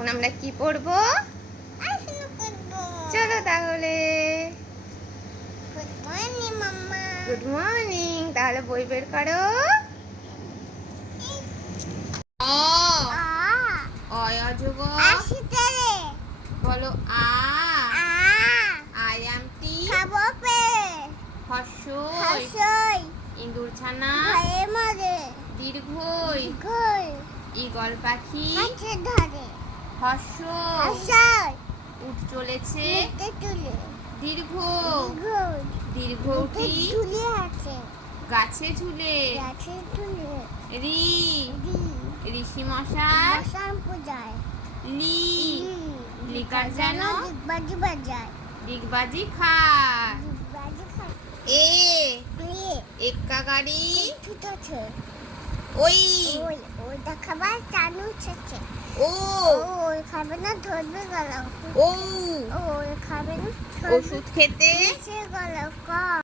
এখন আমরা কি পড়বো? চলো তাহলে। Good morning mamma. Good morning. তাহলে বই বের করো। অজগর বলো আ। আই অ্যাম টি। হর্ষই। ইঁদুর ছানা। দীর্ঘই। ঈগল পাখি। হর্ষ। উঠ চলেছে। দীর্ঘ। দীর্ঘটি গাছে ঝুলে। রি। ঋষি মশাই। লি। লিকার যেন ডিগবাজি খায়। এ। এক্কা গাড়ি। ওই। খাবার চালু হচ্ছে। ও। খাবে না ধরবে গলা। ও। খাবে না ওষুধ খেতে। গলা